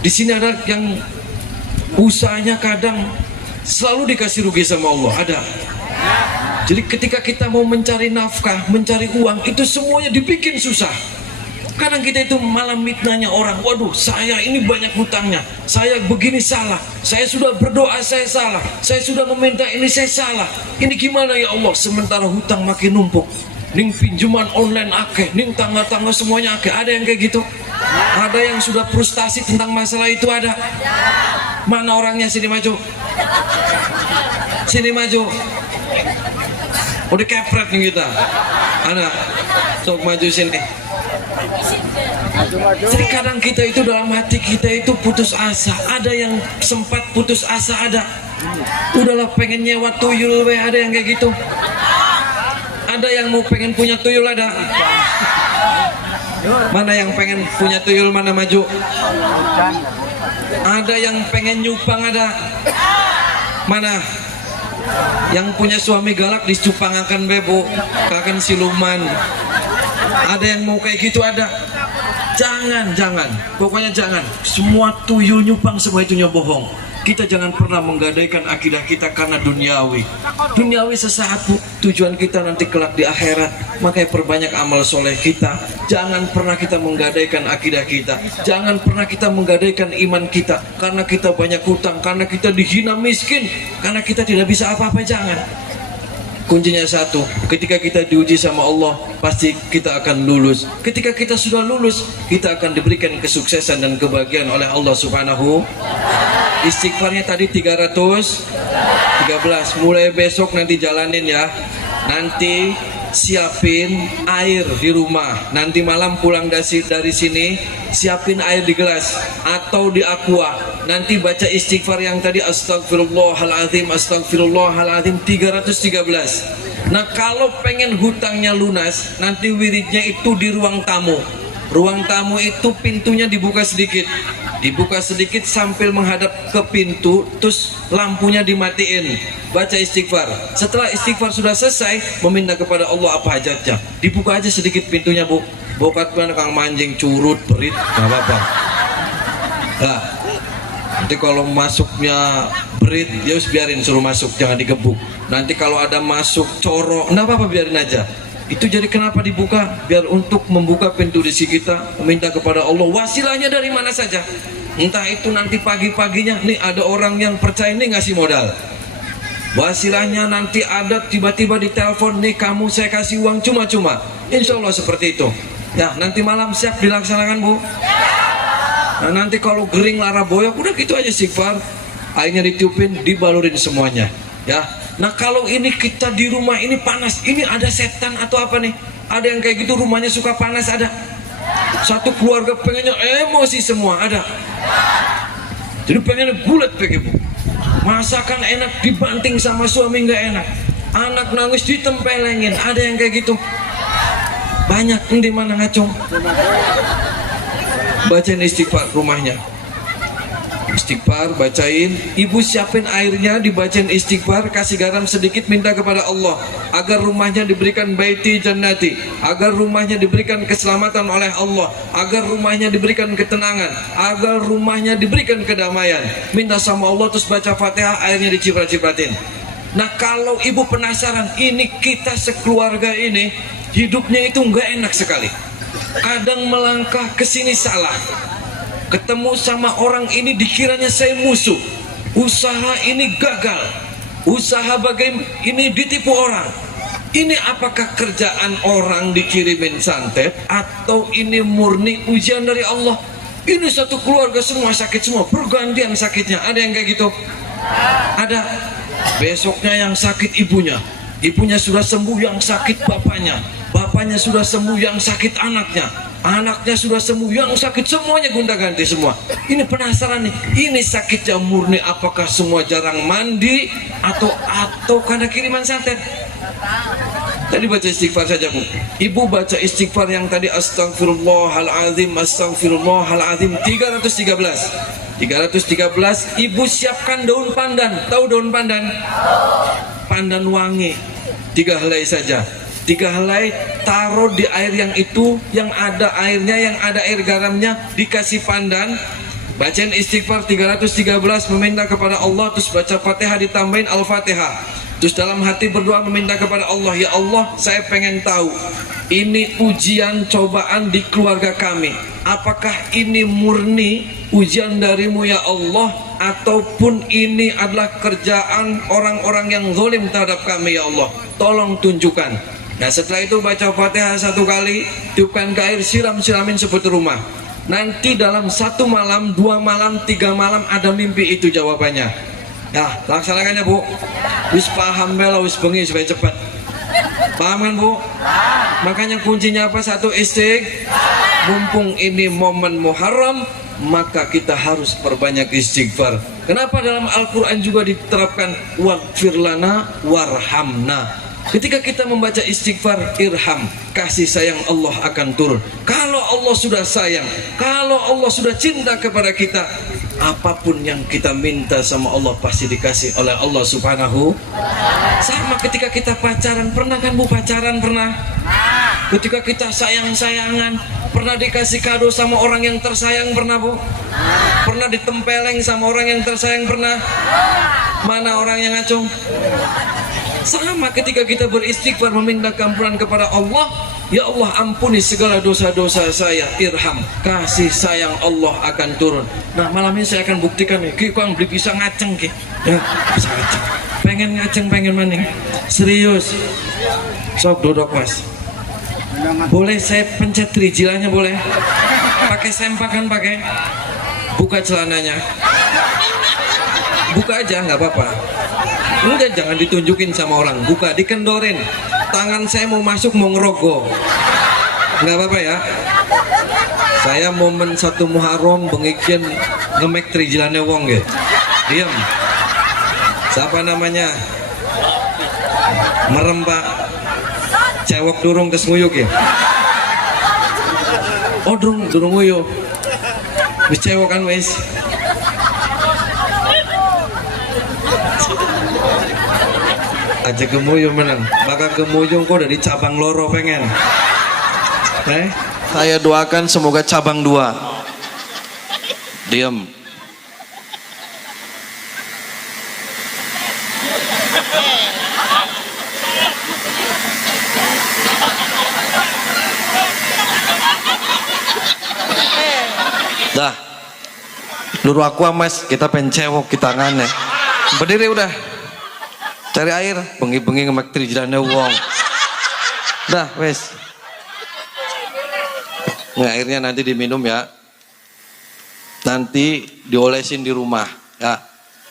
Di sini ada yang usahanya kadang selalu dikasih rugi sama Allah. Ada. Jadi ketika kita mau mencari nafkah, mencari uang, itu semuanya dibikin susah. Kadang kita itu malah mitnanya orang, waduh saya ini banyak hutangnya, saya begini salah, saya sudah berdoa saya salah, saya sudah meminta ini saya salah, ini gimana ya Allah. Sementara hutang makin numpuk, ning pinjaman online akeh, ning tangga-tangga semuanya akeh. Ada yang kayak gitu? Ada yang sudah frustasi tentang masalah itu ada? Mana orangnya? Sini maju. Sini maju. Udah kepret nih kita. Ada. Sok maju sini. Jadi kadang kita itu dalam hati kita itu putus asa. Ada yang sempat putus asa ada. Udahlah pengen nyewa tuyul we, ada yang kayak gitu. Ada yang mau pengen punya tuyul ada. Mana yang pengen punya tuyul, mana maju. Ada yang pengen nyupang ada. Mana yang punya suami galak dicupangakan bebo, kakan siluman. Ada yang mau kayak gitu ada. Jangan, pokoknya jangan. Semua tuyul nyupang, semua itu bohong. Kita jangan pernah menggadaikan akidah kita karena duniawi. Duniawi sesaat, Bu. Tujuan kita nanti kelak di akhirat. Makanya perbanyak amal soleh kita. Jangan pernah kita menggadaikan akidah kita. Jangan pernah kita menggadaikan iman kita karena kita banyak hutang, karena kita dihina miskin, karena kita tidak bisa apa-apa. Jangan. Kuncinya satu, ketika kita diuji sama Allah, pasti kita akan lulus. Ketika kita sudah lulus, kita akan diberikan kesuksesan dan kebahagiaan oleh Allah Subhanahu. Istighfarnya tadi 313. Mulai besok nanti jalanin ya. Nanti siapin air di rumah. Nanti malam pulang dari sini, siapin air di gelas atau di aqua. Nanti baca istighfar yang tadi, astagfirullahaladzim, astagfirullahaladzim 313. Nah, kalau pengen hutangnya lunas, nanti wiridnya itu di ruang tamu. Ruang tamu itu pintunya dibuka sedikit. Dibuka sedikit sambil menghadap ke pintu, terus lampunya dimatiin. Baca istighfar. Setelah istighfar sudah selesai, meminta kepada Allah apa hajatnya. Dibuka aja sedikit pintunya, Bu. Bokat mana kang manjing, curut, perit, gak apa-apa. Nah, nanti kalau masuknya berit, ya biarin, suruh masuk, jangan digebuk. Nanti kalau ada masuk corok, nggak apa-apa, biarin aja. Itu jadi kenapa dibuka? Biar untuk membuka pintu rezeki kita, meminta kepada Allah. Wasilahnya dari mana saja. Entah itu nanti pagi-paginya, nih ada orang yang percaya nih ngasih modal. Wasilahnya nanti ada tiba-tiba di telepon, nih kamu saya kasih uang cuma-cuma. Insya Allah seperti itu. Ya, nanti malam siap dilaksanakan, Bu. Nah, nanti kalau gering lara boyok, udah gitu aja istighfar. Airnya ditiupin, dibalurin semuanya. Ya. Nah, kalau ini kita di rumah ini panas, ini ada setan atau apa nih? Ada yang kayak gitu rumahnya suka panas ada. Satu keluarga pengennya emosi semua ada. Jadi pengennya bulat begitu. Masakan enak dibanting sama suami nggak enak. Anak nangis ditempelengin, ada yang kayak gitu. Banyak di mana ngacung. Bacain istighfar rumahnya. Istighfar, bacain. Ibu siapin airnya, dibacain istighfar, kasih garam sedikit, minta kepada Allah agar rumahnya diberikan baiti jannati, agar rumahnya diberikan keselamatan oleh Allah, agar rumahnya diberikan ketenangan, agar rumahnya diberikan kedamaian. Minta sama Allah, terus baca Fatihah, airnya diciprat-cipratin. Nah, kalau ibu penasaran, ini kita sekeluarga ini hidupnya itu nggak enak sekali. Kadang melangkah ke sini salah. Ketemu sama orang ini dikiranya saya musuh. Usaha ini gagal. Usaha bagaimana ini ditipu orang. Ini apakah kerjaan orang dikirimin santet atau ini murni ujian dari Allah? Ini satu keluarga semua sakit semua, pergantian sakitnya. Ada yang kayak gitu? Ada. Besoknya yang sakit ibunya. Ibunya sudah sembuh, yang sakit bapaknya. Bapaknya sudah sembuh, yang sakit anaknya. Anaknya sudah sembuh, yang sakit semuanya gonta-ganti semua. Ini penasaran nih, ini sakitnya murni apakah semua jarang mandi atau karena kiriman santet? Tadi baca istighfar saja, Bu. Ibu baca istighfar yang tadi, astagfirullahaladzim, astagfirullahaladzim 313. 313. Ibu siapkan daun pandan. Tahu daun pandan? Pandan wangi. 3 helai saja. 3 helai, taruh di air yang itu, yang ada airnya, yang ada air garamnya, dikasih pandan. Bacain istighfar 313, meminta kepada Allah, terus baca Fatihah, ditambahin Al-Fatihah. Terus dalam hati berdoa meminta kepada Allah, ya Allah, saya pengen tahu ini ujian cobaan di keluarga kami, apakah ini murni ujian darimu ya Allah, ataupun ini adalah kerjaan orang-orang yang zalim terhadap kami ya Allah, tolong tunjukkan. Nah, setelah itu baca Fatihah 1 kali, tiupkan ke air, siramin seperti rumah. Nanti dalam 1 malam, 2 malam, 3 malam ada mimpi itu jawabannya. Ya, laksanakannya Bu. Wis paham bela, wis bengi supaya cepat. Paham kan Bu? Makanya kuncinya apa? Satu, mumpung ini momen Muharram, maka kita harus perbanyak istighfar. Kenapa dalam Al-Quran juga diterapkan waghfir lana warhamna? Ketika kita membaca istighfar, irham, kasih sayang Allah akan turun. Kalau Allah sudah sayang, kalau Allah sudah cinta kepada kita, apapun yang kita minta sama Allah pasti dikasih oleh Allah Subhanahu. Sama ketika kita pacaran, pernah kan Bu pacaran pernah? Ketika kita sayang-sayangan, pernah dikasih kado sama orang yang tersayang pernah Bu? Pernah ditempeleng sama orang yang tersayang pernah? Mana orang yang ngacung? Sama ketika kita beristighfar meminta ampunan kepada Allah, ya Allah ampuni segala dosa-dosa saya, irham, kasih sayang Allah akan turun. Nah malam ini saya akan buktikan nih, kau beli pisang ngaceng ki, ya bisa ngaceng, pengen ngaceng pengen maning, serius, sok duduk Mas. Boleh saya pencet trijilanya boleh? Pakai sempakan pakai? Buka celananya, buka aja nggak apa-apa. Enggak, jangan ditunjukin sama orang, buka, dikendorin. Tangan saya mau masuk mau ngerogoh, nggak apa-apa ya. Saya momen 1 Muharram bengikin ngemek trijilane wong ya. Diam. Siapa namanya? Merem Pak. Cewek durung kes nguyuk ya. Oh durung nguyuk. Wis cewek kan wis. Aja gemuyung menang, maka gemuyung kok dari cabang loro pengen. Saya doakan semoga cabang 2. Diam. Dah. Luru aku Mas, kita pencewok kita ngane. Berdiri udah. Cari air, bengi-bengi ngemek trijilane wong. Dah, wes. Nah, airnya nanti diminum ya. Nanti diolesin di rumah, ya.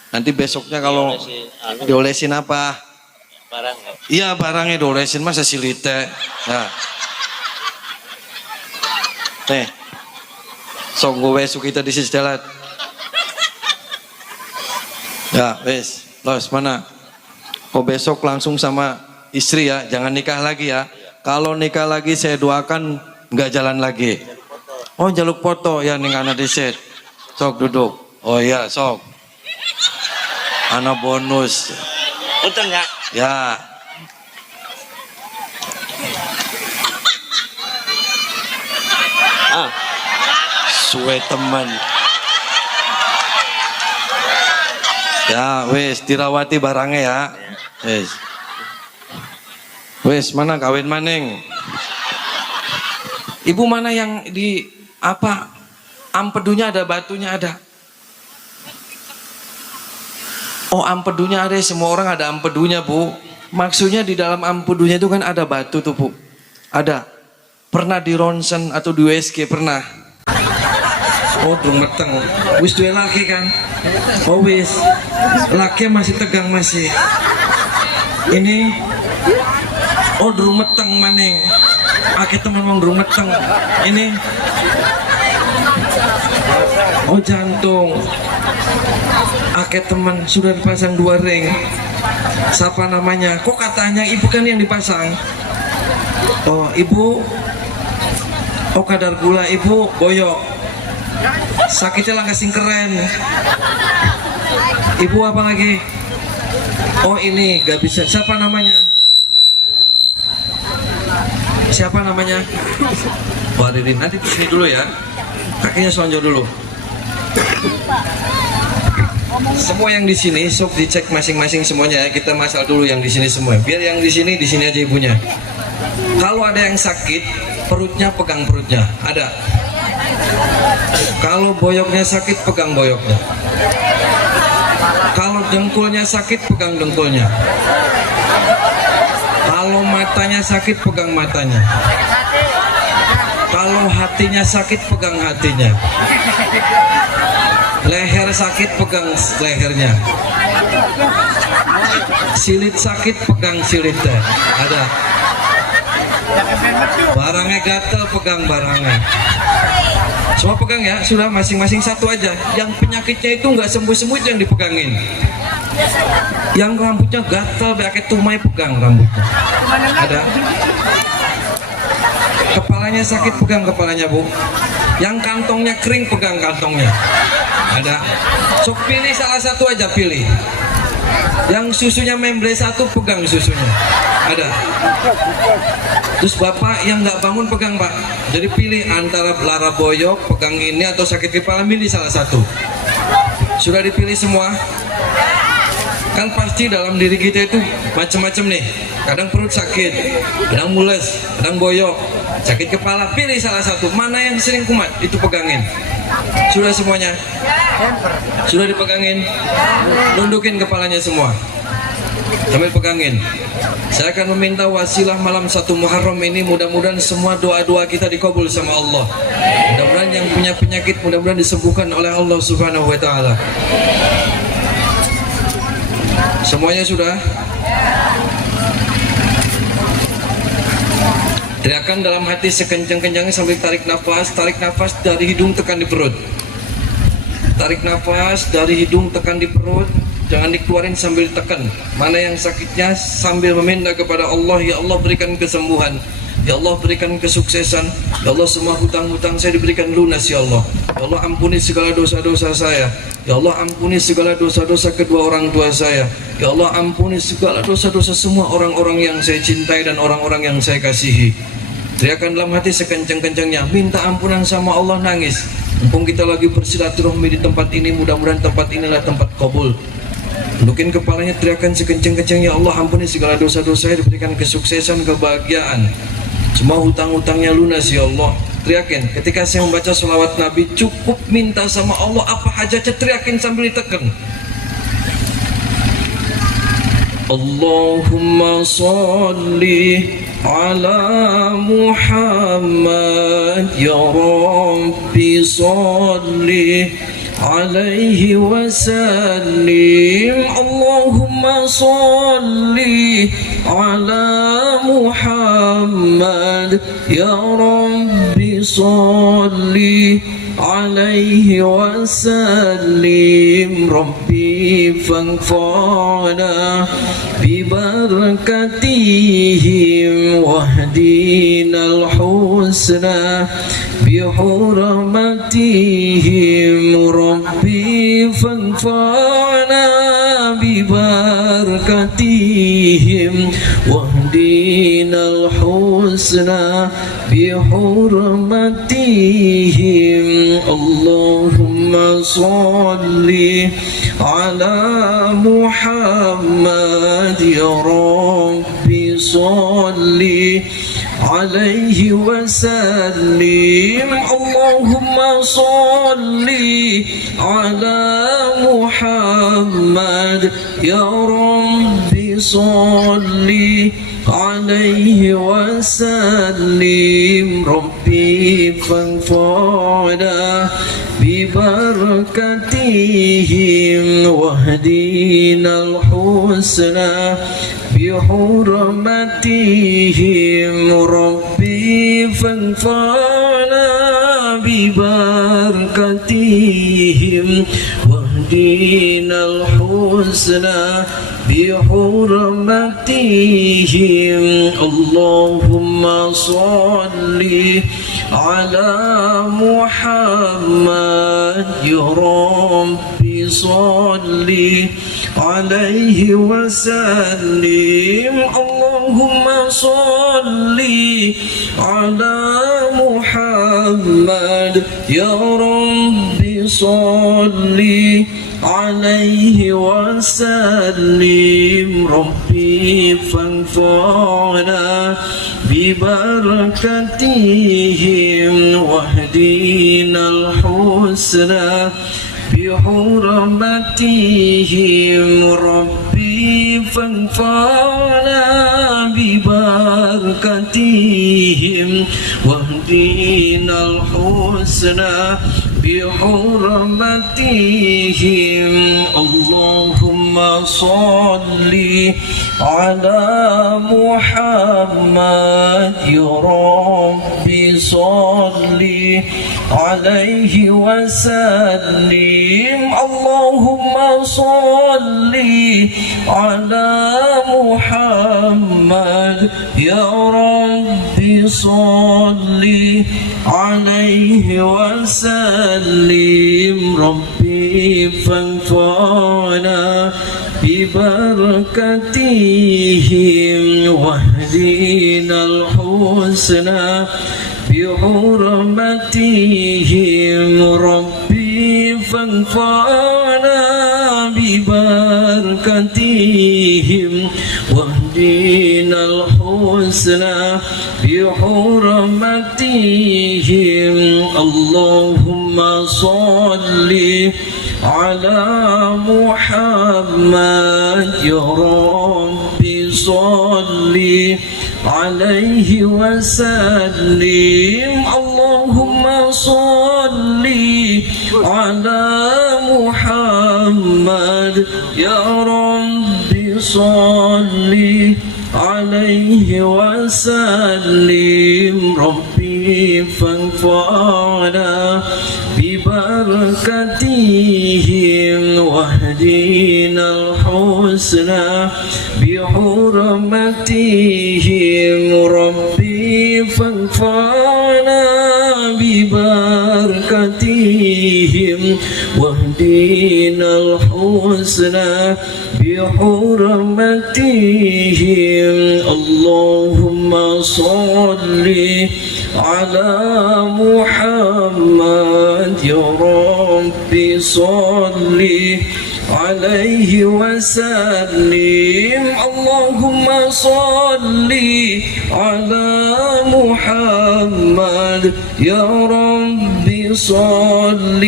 Nanti besoknya kalau diolesin apa? Barang. Iya, barangnya diolesin masa silite. Ya. Nih. Sok gue besok kita di sejalan. Ya, wes. Los mana? Kok besok langsung sama istri ya, jangan nikah lagi ya. Kalau nikah lagi saya doakan nggak jalan lagi. Oh jaluk foto ya ning ana deset. Sok duduk. Oh iya sok. Ana bonus. Betul nggak? Ya. Suwe teman. Ya wes dirawati barangnya ya. Wes mana kawin maning. Ibu mana yang di apa ampedunya ada, batunya ada. Oh ampedunya ada, semua orang ada ampedunya Bu. Maksudnya di dalam ampedunya itu kan ada batu tuh Bu. Ada. Pernah di ronsen atau di USG pernah? Oh dong meteng, wis duwe laki kan? Oh wis, laki masih tegang masih. Ini, oh durung meteng maning. Ake teman wong durung meteng. Ini, oh jantung. Ake teman sudah dipasang 2 ring. Siapa namanya? Kok katanya ibu kan yang dipasang? Oh ibu, oh kadar gula ibu boyok. Sakitnya langkah sing keren. Ibu apa lagi? Oh ini gak bisa. Siapa namanya? Siapa namanya? Waridin. Nanti sini dulu ya. Kakinya selonjor dulu. Semua yang di sini sok dicek masing-masing semuanya ya. Kita masal dulu yang di sini semua. Biar yang di sini aja ibunya. Kalau ada yang sakit, perutnya pegang perutnya. Ada. Kalau boyoknya sakit, pegang boyoknya. Kalau dengkulnya sakit, pegang dengkulnya. Kalau matanya sakit, pegang matanya. Kalau hati hatinya sakit pegang hatinya, leher sakit pegang lehernya, silit sakit pegang silitnya. Ada barangnya gatel pegang barangnya. Semua pegang ya, sudah masing-masing satu aja. Yang penyakitnya itu nggak sembuh-sembuh yang dipegangin. Yang rambutnya gatal pakai tumai pegang rambutnya. Ada. Kepalanya sakit pegang kepalanya bu. Yang kantongnya kering pegang kantongnya. Ada. Sok pilih salah satu aja pilih. Yang susunya membre satu pegang susunya. Ada. Terus bapak yang nggak bangun pegang pak. Jadi pilih antara lara boyok pegang ini atau sakit kepala, pilih salah satu. Sudah dipilih semua. Kan pasti dalam diri kita itu macam-macam nih. Kadang perut sakit, kadang mules, kadang boyok, sakit kepala. Pilih salah satu. Mana yang sering kumat itu pegangin. Sudah semuanya? Sudah dipegangin? Nundukin kepalanya semua. Sambil pegangin. Saya akan meminta wasilah malam 1 Muharram ini, mudah-mudahan semua doa-doa kita dikabul sama Allah. Mudah-mudahan yang punya penyakit mudah-mudahan disembuhkan oleh Allah Subhanahu wa taala. Semuanya sudah? Teriakan dalam hati sekencang-kencangnya sambil tarik nafas dari hidung tekan di perut. Tarik nafas dari hidung tekan di perut, jangan dikeluarin sambil tekan. Mana yang sakitnya sambil meminta kepada Allah, ya Allah berikan kesembuhan, ya Allah berikan kesuksesan, ya Allah semua hutang-hutang saya diberikan lunas ya Allah. Ya Allah ampuni segala dosa-dosa saya, ya Allah ampuni segala dosa-dosa kedua orang tua saya, ya Allah ampuni segala dosa-dosa semua orang-orang yang saya cintai dan orang-orang yang saya kasihi. Teriakan dalam hati sekencang-kencangnya, minta ampunan sama Allah, nangis. Mumpung kita lagi bersilaturahmi di tempat ini, mudah-mudahan tempat inilah tempat kabul. Tundukin kepalanya, teriakan sekencang-kencangnya, Allah ampuni segala dosa-dosa saya, diberikan kesuksesan, kebahagiaan, semua hutang-hutangnya lunas ya Allah. Teriakin, ketika saya membaca sholawat Nabi, cukup minta sama Allah apa hajatnya, teriakin sambil ditekan. Allahumma sholli ala Muhammad ya Rabbi sholli alaihi wasallim. Allahumma sholli ala Muhammad ya Rabbi sholli alaihi wasallim. Rabbi fanfa'na bibarakatihim wahdinal husna bihurmatihim. Rabbi fanfa'na bibarakatihim wahdinal husna bihurmatihim. Allahumma sholli ala Muhammad ya Rabbi sholli alaihi wasallim. Allahumma sholli ala Muhammad ya Rabbi sholli alaihi wasallim. Rabbi fanfa'na bibarakatihim wahdinal husna bihurmatihim. Rabbi fanfa'na bibarakatihim wahdinal husna bihurmatihim. Allahumma sholli ala Muhammad ya Rabbi sholli alaihi wasallim. Allahumma sholli ala Muhammad ya Rabbi sholli alaihi wasallim. Rabbi fanfa'na bibarakatihim wahdinal husna bihurmatihim. Rabbi فانفعنا ببركتهم واهدنا الحسنى بحرمتهم اللهم صل على محمد يا ربي صل عليه وسلم اللهم صل على محمد يا ربي صل عليه وسلم ربي فانفعنا ببركتهم واهدنا الحسنى بحرمتهم ربي فانفعنا ببركتهم واهدنا الحسنى بحرمتهم اللهم صل على محمد يا ربي صل عليه وسلم اللهم صل على محمد يا ربي صل عليه وسلم ربي فانفعنا ببركتهم واهدنا الحسنى بحرمتهم ربي فانفعنا ببركتهم واهدنا الحسنى بحرمتهم اللهم صل على محمد يا ربي صل عليه وسلم اللهم صل على محمد يا ربي صل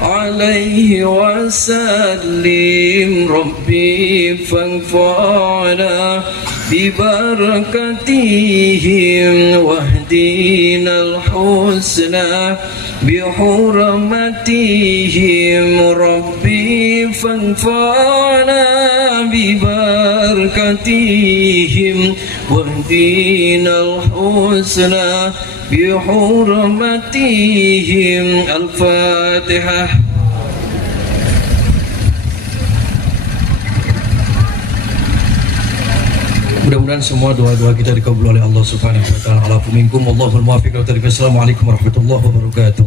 عليه وسلم ربي فانفعنا ببركتهم واهدنا الحسنى بحرمتهم ربي فانفعنا ببركتهم واهدنا الحسنى بحرمتهم الفاتحة. Mudah-mudahan semua doa-doa kita dikabul oleh Allah Subhanahu wa taala. Alafu minkum wallahul muwaffiq. Assalamualaikum warahmatullahi wabarakatuh.